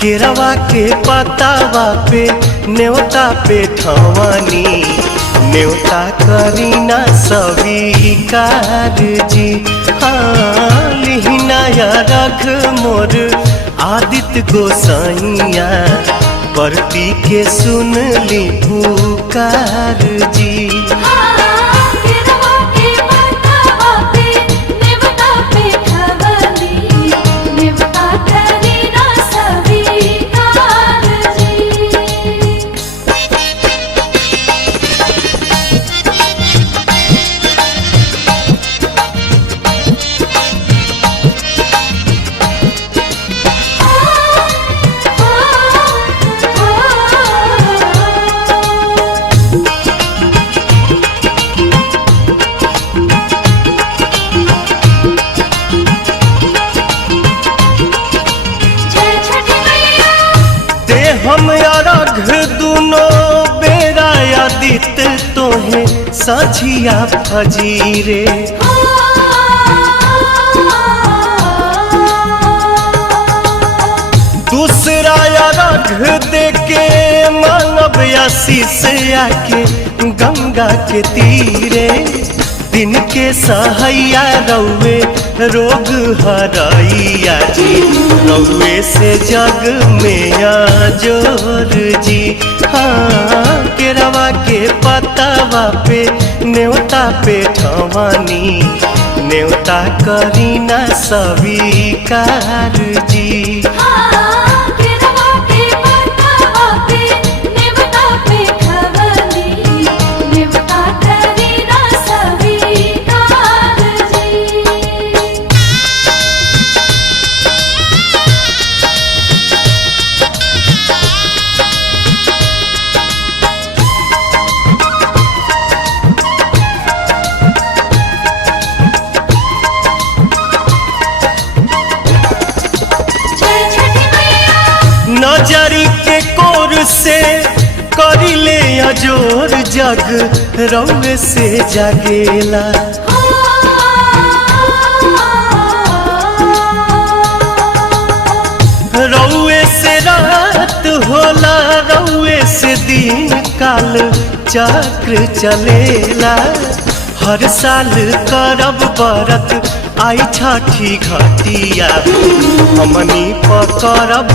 केरवा के पतावा पे न्योता पे ठवानी न्योता करीना स्वीकार जी। हाँ लिहिनाया रख मोर आदित्य गोसाइया परती के सुन ली पुकार जी। हम अरघ दुनो बेरा आदित तोहे सझिया फजीरे। दूसरा अरघ देके मानव आशीष आके गंगा के तीरे। दिन के सहैया रौवे रोग हरैया जी रौवे से जग में जोर जी। हाँ केरवा के पतावा पे न्योता पे ठवानी न्योता करीना स्वीकार जी। नजरी के कोर से करिले अजोर जग रौवे से जागेला। रौवे से रात होला रौवे से दिन काल चक्र चलेला। हर साल करब बरत आई छठी घटिया हमनी पकड़ब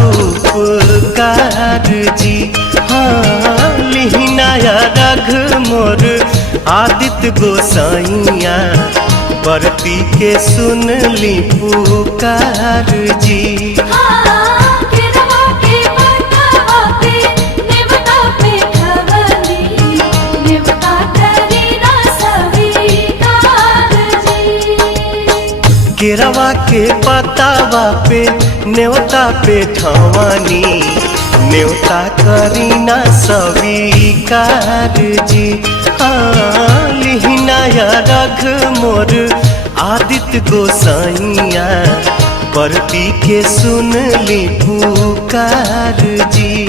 उपकार जी। हाँ लिहिनाया रघ मोर आदित्य गोसाइया बरती के सुन ली पुकार जी। केरवा के पतावा पे न्योता पे ठवानी न्योता करीना स्वीकार जी। हाँ लिहिनाया रघ मोर आदित्य गोसाइया परती के सुन ली पुकार जी।